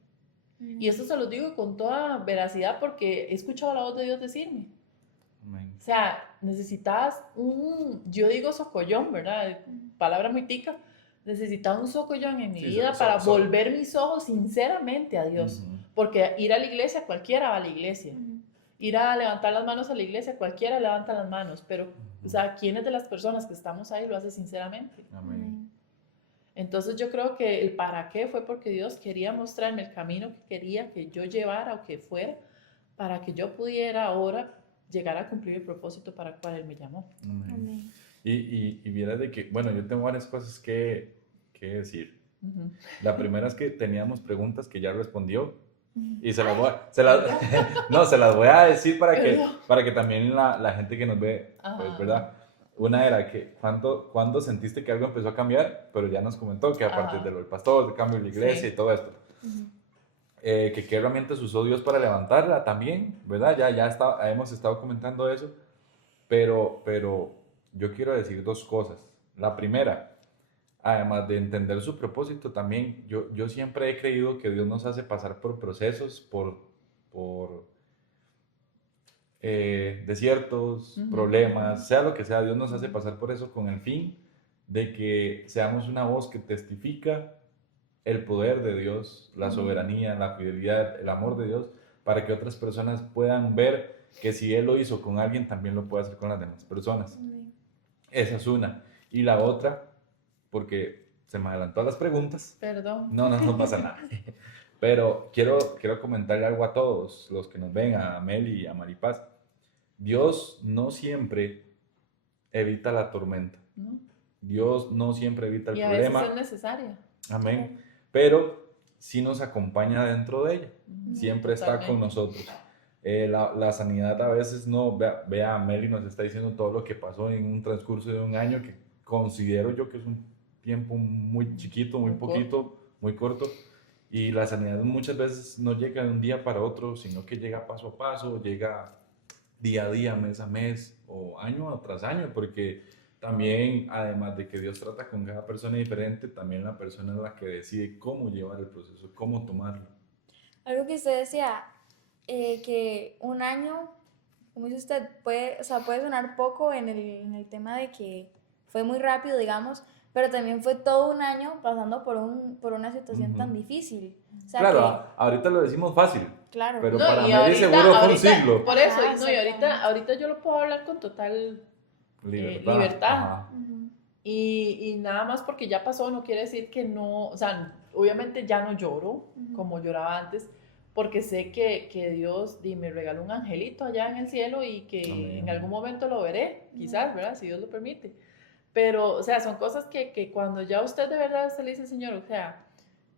Y esto se lo digo con toda veracidad porque he escuchado la voz de Dios decirme. Amén. O sea, necesitas yo digo socollón, ¿verdad? Palabra muy tica. Necesitaba un socollón en mi vida para volver mis ojos sinceramente a Dios. Porque ir a la iglesia, cualquiera va a la iglesia. Ir a levantar las manos a la iglesia, cualquiera levanta las manos. Pero, o sea, ¿quiénes de las personas que estamos ahí lo hace sinceramente? Amén. Entonces yo creo que el para qué fue porque Dios quería mostrarme el camino que quería que yo llevara o que fuera para que yo pudiera ahora llegar a cumplir el propósito para el cual Él me llamó. Amén. Amén. Y vieras de que, bueno, yo tengo varias cosas que decir. Ujú. La primera es que teníamos preguntas que ya respondió y se las voy a decir para que también la gente que nos ve, pues, ¿verdad? Una era que ¿cuándo sentiste que algo empezó a cambiar? Pero ya nos comentó que a partir de lo del pastor, de cambio de la iglesia y todo esto. Que qué herramientas usó Dios para levantarla también, ¿verdad? Hemos estado comentando eso, pero yo quiero decir dos cosas. La primera, además de entender su propósito también, yo siempre he creído que Dios nos hace pasar por procesos, por desiertos, problemas, sea lo que sea, Dios nos hace pasar por eso con el fin de que seamos una voz que testifica el poder de Dios, la soberanía, la fidelidad, el amor de Dios, para que otras personas puedan ver que si Él lo hizo con alguien, también lo puede hacer con las demás personas. Esa es una. Y la otra, porque se me adelantó las preguntas. Perdón. No pasa nada. Pero quiero comentarle algo a todos los que nos ven, a Meli y a Maripaz. Dios no siempre evita la tormenta. ¿No? Dios no siempre evita el y a problema. veces es necesaria. Amén. Pero sí nos acompaña dentro de ella. Siempre Totalmente. está con nosotros. La sanidad a veces no. Vea, Meli nos está diciendo todo lo que pasó en un transcurso de un año que considero yo que es un tiempo muy chiquito, muy poquito, muy corto. Y la sanidad muchas veces no llega de un día para otro, sino que llega paso a paso, llega día a día, mes a mes o año tras año, porque también, además de que Dios trata con cada persona diferente, también la persona es la que decide cómo llevar el proceso, cómo tomarlo. Algo que usted decía, que un año, como dice usted, puede sonar poco en el tema de que fue muy rápido, digamos, pero también fue todo un año pasando por una situación tan difícil. O sea, claro, ahorita lo decimos fácil, claro. pero No, para y Meli seguro fue un siglo. Por eso, Ah, no, y ahorita yo lo puedo hablar con total libertad. Y nada más porque ya pasó no quiere decir que no, o sea, obviamente ya no lloro como lloraba antes, porque sé que Dios me regaló un angelito allá en el cielo y que en algún momento lo veré, quizás, ¿verdad? Si Dios lo permite. Pero, o sea, son cosas que cuando ya usted de verdad se le dice, Señor, o sea,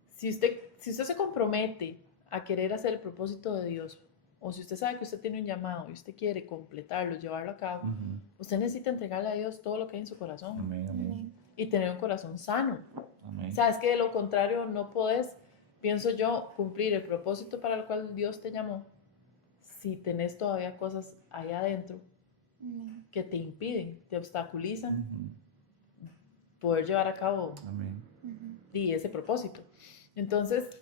si usted se compromete a querer hacer el propósito de Dios, o si usted sabe que usted tiene un llamado y usted quiere completarlo, llevarlo a cabo, usted necesita entregarle a Dios todo lo que hay en su corazón. Amén, amén. Y tener un corazón sano. Amén. O sea, es que de lo contrario no podés, pienso yo, cumplir el propósito para el cual Dios te llamó si tenés todavía cosas ahí adentro que te impiden, te obstaculizan poder llevar a cabo ese propósito. Entonces,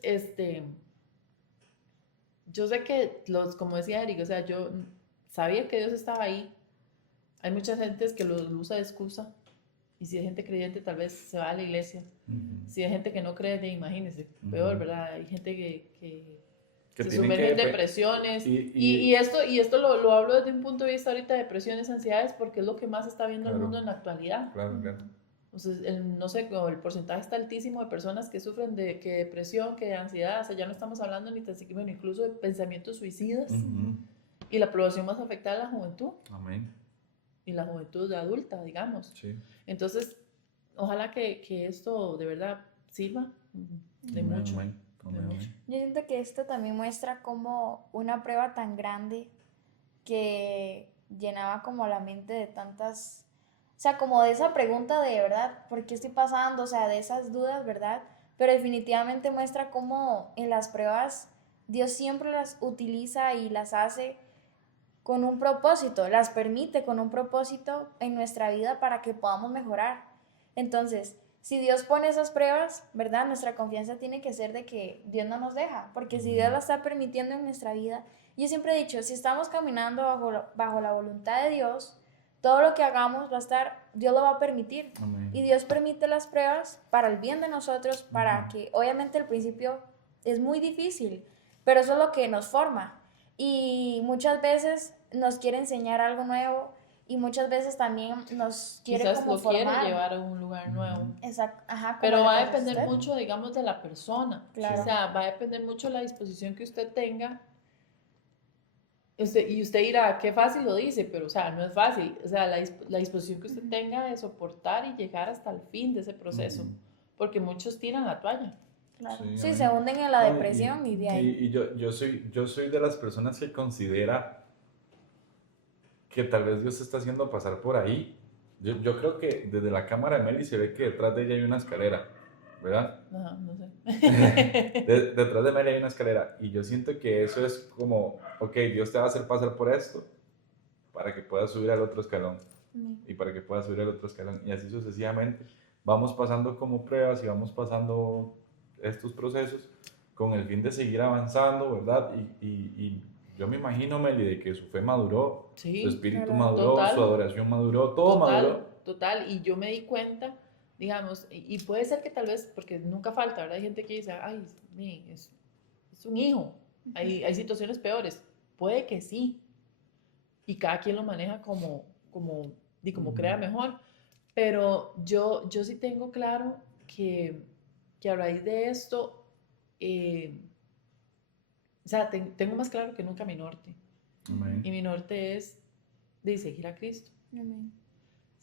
yo sé que como decía Eric, o sea, yo sabía que Dios estaba ahí. Hay mucha gente que lo usa de excusa Y si hay gente creyente, tal vez se va a la iglesia. Ujú. Si hay gente que no cree, imagínense, peor, ¿verdad? Hay gente que Que se tienen sumerge en que... depresiones. Y, Y esto lo hablo desde un punto de vista ahorita de depresiones, ansiedades, porque es lo que más está viendo el Claro. mundo en la actualidad. claro, claro. O sea, no sé, el porcentaje está altísimo de personas que sufren de que depresión, que de ansiedad, o sea, ya no estamos hablando ni tan siquiera, bueno, incluso de pensamientos suicidas. Ujú. Y la población más afectada es la juventud, Amén. y la juventud adulta, digamos. Sí. Entonces, ojalá que esto de verdad sirva de Amén, mucho. amén, amén, de amén. mucho. Yo siento que esto también muestra como una prueba tan grande que llenaba como la mente de tantas, o sea, como de esa pregunta de verdad, ¿por qué estoy pasando? O sea, de esas dudas, ¿verdad? Pero definitivamente muestra cómo en las pruebas Dios siempre las utiliza y las hace con un propósito, las permite con un propósito en nuestra vida para que podamos mejorar. Entonces, si Dios pone esas pruebas, ¿verdad? Nuestra confianza tiene que ser de que Dios no nos deja, porque si Dios la está permitiendo en nuestra vida, yo siempre he dicho, si estamos caminando bajo la voluntad de Dios, todo lo que hagamos va a estar, Dios lo va a permitir. Amén. Y Dios permite las pruebas para el bien de nosotros, para que obviamente al principio es muy difícil, pero eso es lo que nos forma. Y muchas veces nos quiere enseñar algo nuevo y muchas veces también nos quiere Quizás como lo quiere formar. llevar a un lugar nuevo. Exacto, ajá, como Pero le va a pasa depender usted. mucho, digamos, de la persona. Claro. O sea, va a depender mucho de la disposición que usted tenga. Y usted dirá, qué fácil lo dice, pero, o sea, no es fácil. O sea, la disposición que usted tenga de soportar y llegar hasta el fin de ese proceso. Porque muchos tiran la toalla. Claro. Sí, Sí, amén. se hunden en la No, depresión y de ahí. y yo soy de las personas que considera que tal vez Dios te está haciendo pasar por ahí. Yo creo que desde la cámara de Meli se ve que detrás de ella hay una escalera, ¿verdad? No, no sé. Detrás de Meli hay una escalera. Y yo siento que eso es como, ok, Dios te va a hacer pasar por esto para que puedas subir al otro escalón. Y para que puedas subir al otro escalón. Y así sucesivamente. Vamos pasando como pruebas y vamos pasando estos procesos con el fin de seguir avanzando, ¿verdad? Y yo me imagino, Meli, de que su fe maduró, Sí, su espíritu claro. maduró, Total. su adoración maduró, todo maduró. Total. Y yo me di cuenta, digamos, y puede ser que tal vez, porque nunca falta, ¿verdad? Hay gente que dice, ay, es un hijo. Hay situaciones peores. Puede que sí. Y cada quien lo maneja como crea mejor. Pero yo sí tengo claro que a raíz de esto, o sea, tengo más claro que nunca mi norte. Amén. Y mi norte es de seguir a Cristo. Amén.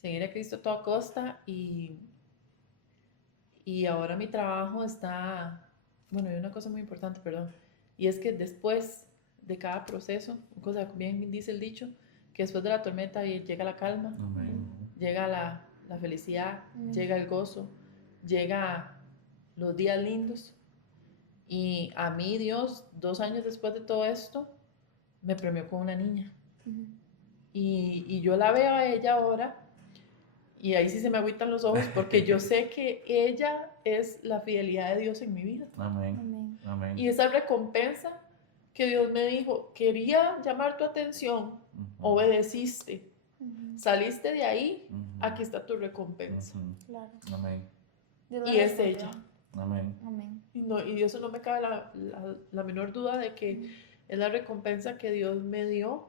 Seguir a Cristo a toda costa y ahora mi trabajo está, bueno, hay una cosa muy importante, perdón, y es que después de cada proceso, cosa bien dice el dicho, que después de la tormenta llega la calma, Amén. llega la felicidad, llega el gozo, llega los días lindos. Y a mí Dios, 2 años después de todo esto, me premió con una niña. Y yo la veo a ella ahora y ahí sí se me agüitan los ojos porque yo sé que ella es la fidelidad de Dios en mi vida. Amén. Amén. Amén. Y esa recompensa que Dios me dijo, quería llamar tu atención, obedeciste, saliste de ahí, aquí está tu recompensa. Claro. Amén. Dios Y la es respondió. ella. Amén. Amén. Y de eso no me cabe la menor duda de que es la recompensa que Dios me dio,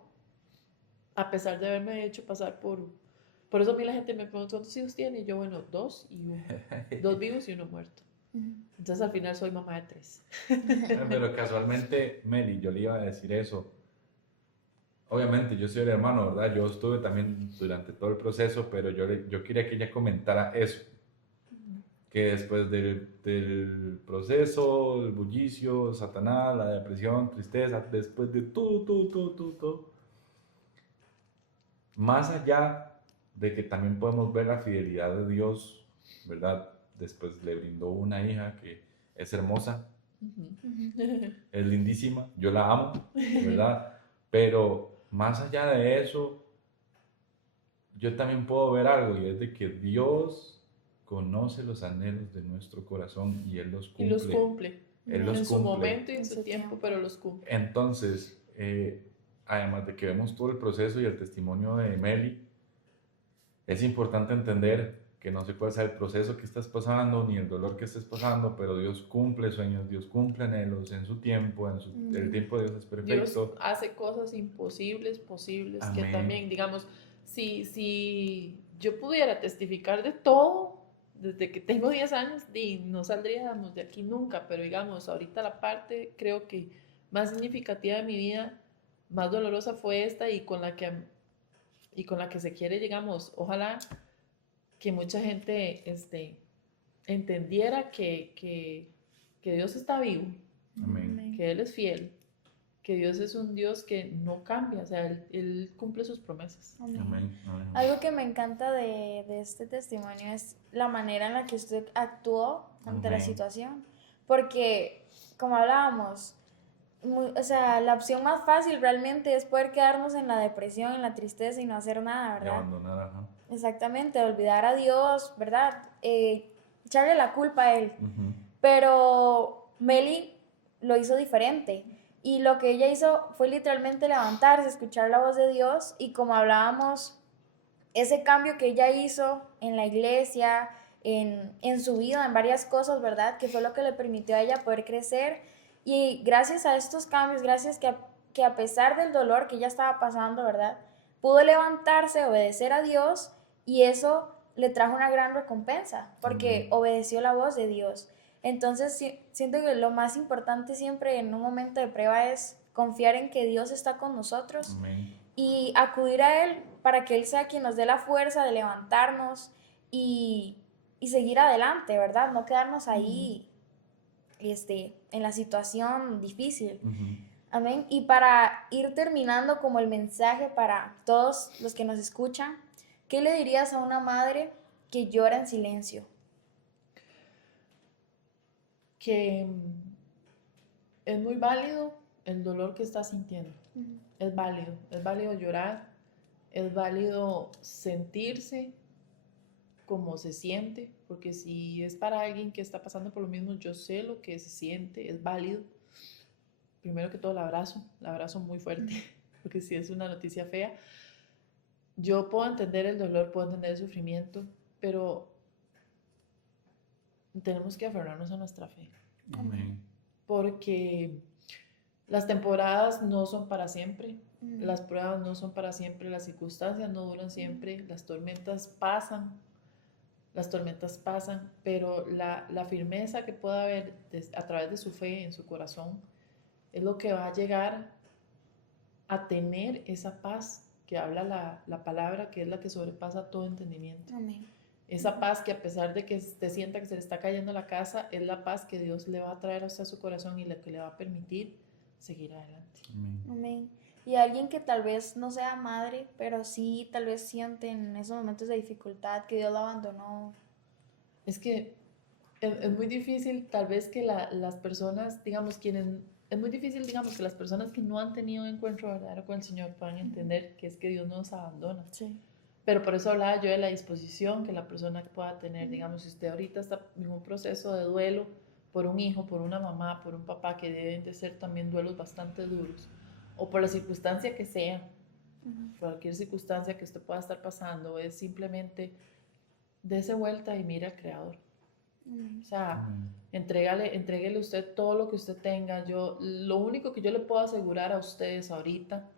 a pesar de haberme hecho pasar por eso a mí la gente me pregunta, ¿cuántos hijos tiene? Y yo, bueno, 2 y 1. 2 vivos y 1 muerto. Entonces al final soy mamá de 3. Pero casualmente, Meli, yo le iba a decir eso. Obviamente, yo soy el hermano, ¿verdad? Yo estuve también durante todo el proceso, pero yo quería que ella comentara eso. Que después del proceso, el bullicio, Satanás, la depresión, tristeza, después de todo, más allá de que también podemos ver la fidelidad de Dios, ¿verdad? Después le brindó una hija que es hermosa, es lindísima, yo la amo, ¿verdad? Pero más allá de eso, yo también puedo ver algo y es de que Dios conoce los anhelos de nuestro corazón y Él los cumple. Y los cumple. Él los En su cumple. momento y en su tiempo, pero los cumple. Entonces, además de que vemos todo el proceso y el testimonio de Meli, es importante entender que no sé cuál sea el proceso que estás pasando, ni el dolor que estés pasando, pero Dios cumple sueños, Dios cumple anhelos en su tiempo, el tiempo de Dios es Dios perfecto. hace cosas imposibles, posibles, que Amén. también, digamos, si yo pudiera testificar de todo, desde que tengo 10 años, no saldríamos de aquí nunca, pero digamos, ahorita la parte creo que más significativa de mi vida, más dolorosa fue esta y con la que se quiere, digamos, ojalá que mucha gente entendiera que Dios está vivo, Amén. que Él es fiel, que Dios es un Dios que no cambia, o sea, Él cumple sus promesas. Amén. Amén. Amén. Algo que me encanta de este testimonio es la manera en la que usted actuó ante la Amén. situación. Porque, como hablábamos, o sea, la opción más fácil realmente es poder quedarnos en la depresión, en la tristeza y no hacer nada, Y ¿verdad? abandonar, ajá. Exactamente, olvidar a Dios, ¿verdad? Echarle la culpa a Él. Ujú. Pero Meli lo hizo diferente. Y lo que ella hizo fue literalmente levantarse, escuchar la voz de Dios. Y como hablábamos, ese cambio que ella hizo en la iglesia, en su vida, en varias cosas, ¿verdad? Que fue lo que le permitió a ella poder crecer. Y gracias a estos cambios, gracias que a pesar del dolor que ella estaba pasando, ¿verdad? Pudo levantarse, obedecer a Dios y eso le trajo una gran recompensa porque obedeció la voz de Dios. Entonces siento que lo más importante siempre en un momento de prueba es confiar en que Dios está con nosotros Amén. y acudir a Él para que Él sea quien nos dé la fuerza de levantarnos y seguir adelante, ¿verdad? No quedarnos ahí en la situación difícil. Ujú. Amén. Y para ir terminando como el mensaje para todos los que nos escuchan, ¿qué le dirías a una madre que llora en silencio? Que es muy válido el dolor que está sintiendo. Es válido llorar, es válido sentirse como se siente, porque si es para alguien que está pasando por lo mismo, yo sé lo que se siente, es válido. Primero que todo, la abrazo muy fuerte, porque si es una noticia fea, yo puedo entender el dolor, puedo entender el sufrimiento, pero tenemos que aferrarnos a nuestra fe, Amén. porque las temporadas no son para siempre, las pruebas no son para siempre, las circunstancias no duran siempre, las tormentas pasan, pero la firmeza que pueda haber a través de su fe en su corazón es lo que va a llegar a tener esa paz que habla la palabra, que es la que sobrepasa todo entendimiento. Amén. Esa paz que a pesar de que te sienta que se le está cayendo la casa, es la paz que Dios le va a traer a usted a su corazón y la que le va a permitir seguir adelante. Amén. Amén. Y alguien que tal vez no sea madre, pero sí tal vez siente en esos momentos de dificultad que Dios la abandonó. Es que es muy difícil tal vez que las personas, digamos, es muy difícil, digamos, que las personas que no han tenido un encuentro verdadero con el Señor puedan entender que es que Dios no nos abandona. Sí. Pero por eso hablaba yo de la disposición que la persona pueda tener. Digamos, si usted ahorita está en un proceso de duelo por un hijo, por una mamá, por un papá, que deben de ser también duelos bastante duros, o por la circunstancia que sea, cualquier circunstancia que usted pueda estar pasando, es simplemente dése vuelta y mire al Creador. O sea, entréguele usted todo lo que usted tenga. Lo único que yo le puedo asegurar a ustedes ahorita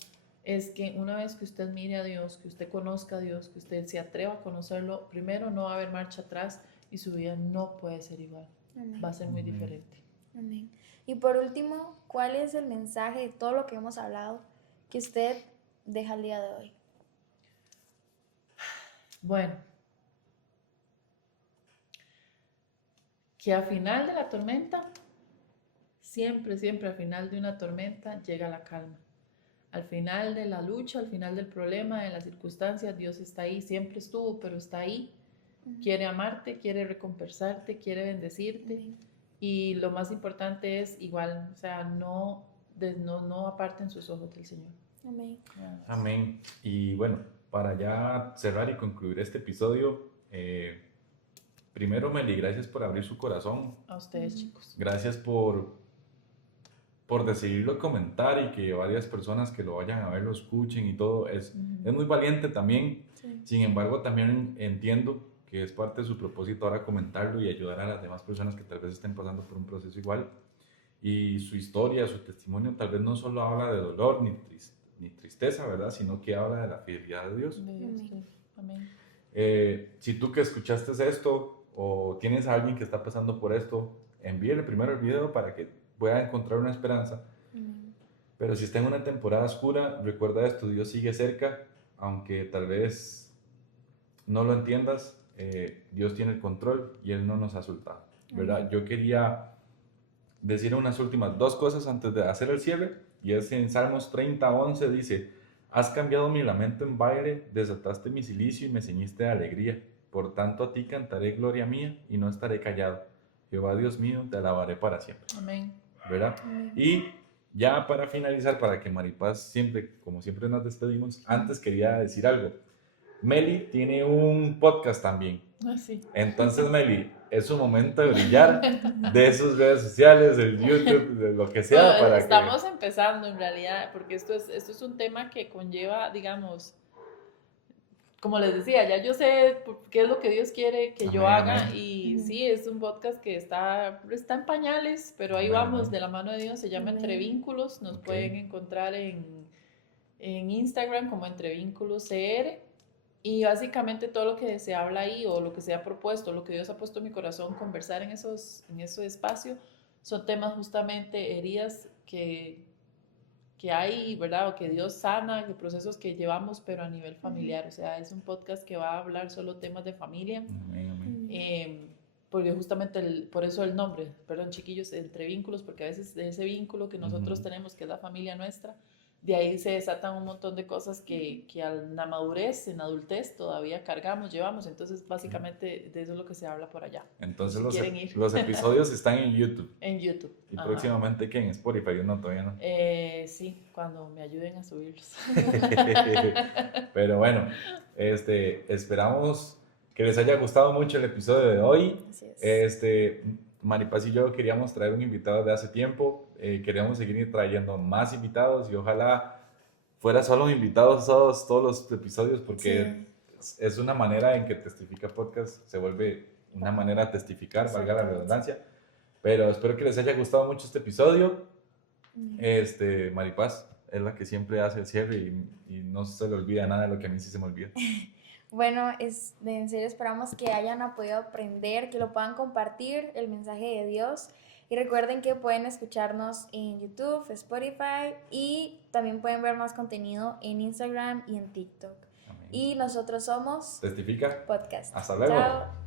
es que una vez que usted mire a Dios, que usted conozca a Dios, que usted se atreva a conocerlo, primero no va a haber marcha atrás y su vida no puede ser igual. Amén. Va a ser muy diferente. Amén. Y por último, ¿cuál es el mensaje de todo lo que hemos hablado que usted deja el día de hoy? Bueno, que al final de la tormenta, siempre al final de una tormenta llega la calma. Al final de la lucha, al final del problema, de las circunstancias, Dios está ahí, siempre estuvo, pero está ahí. Quiere amarte, quiere recompensarte, quiere bendecirte. Y lo más importante es igual, o sea, no aparten sus ojos del Señor. Amén. Amén. Y bueno, para ya cerrar y concluir este episodio, primero, Meli, gracias por abrir su corazón. A ustedes, chicos. Gracias por decidirlo comentar y que varias personas que lo vayan a ver lo escuchen y todo. Es muy valiente también. Sí. Sin embargo, también entiendo porque es parte de su propósito ahora comentarlo y ayudar a las demás personas que tal vez estén pasando por un proceso igual. Y su historia, su testimonio tal vez no solo habla de dolor ni tristeza, ¿verdad? Sino que habla de la fidelidad de Dios. Sí. Amén. Si tú que escuchaste esto o tienes a alguien que está pasando por esto, envíele primero el video para que pueda encontrar una esperanza. Pero si está en una temporada oscura, recuerda esto, Dios sigue cerca, aunque tal vez no lo entiendas, Dios tiene el control y Él no nos ha soltado, ¿verdad? Yo quería decir unas últimas 2 cosas antes de hacer el cierre, y es en Salmos 30:11 dice: has cambiado mi lamento en baile, desataste mi cilicio y me ceñiste de alegría. Por tanto a ti cantaré gloria mía y no estaré callado. Jehová Dios mío, te alabaré para siempre. Amén. ¿Verdad? Y ya para finalizar, para que Maripaz siempre, como siempre nos despedimos, antes quería decir algo. Meli tiene un podcast también. Sí. Entonces, Meli, es un momento de brillar de sus redes sociales, del YouTube, de lo que sea. Bueno, estamos empezando en realidad, porque esto es un tema que conlleva, digamos, como les decía, ya yo sé qué es lo que Dios quiere que yo haga, y sí, es un podcast que está en pañales, pero ahí vamos, de la mano de Dios. Se llama Entre Vínculos, nos pueden encontrar en Instagram como Entre Vínculos CR, y básicamente todo lo que se habla ahí, o lo que se ha propuesto, lo que Dios ha puesto en mi corazón conversar en ese espacio, son temas justamente, heridas que hay, ¿verdad? O que Dios sana, de procesos que llevamos, pero a nivel familiar. O sea, es un podcast que va a hablar solo temas de familia. Porque justamente, por eso el nombre, perdón, chiquillos, Entre Vínculos, porque a veces de ese vínculo que nosotros tenemos, que es la familia nuestra, de ahí se desatan un montón de cosas que en la madurez, en adultez, todavía cargamos, llevamos. Entonces, básicamente, de eso es lo que se habla por allá. Entonces, Si los episodios están en YouTube. En YouTube. Y próximamente, ¿qué? En Spotify, no, todavía no. Sí, cuando me ayuden a subirlos. Pero bueno, esperamos que les haya gustado mucho el episodio de hoy. Así es. Maripaz y yo queríamos traer un invitado de hace tiempo. Queríamos seguir trayendo más invitados y ojalá fuera solo invitados todos los episodios, porque es una manera en que Testifica Podcast se vuelve una manera de testificar, valga la redundancia. Pero espero que les haya gustado mucho este episodio. Maripaz es la que siempre hace el cierre y no se le olvida nada de lo que a mí sí se me olvida. Bueno, en serio esperamos que hayan podido aprender, que lo puedan compartir, el mensaje de Dios. Y recuerden que pueden escucharnos en YouTube, Spotify, y también pueden ver más contenido en Instagram y en TikTok. Amén. Y nosotros somos Testifica Podcast. Hasta luego. Chao.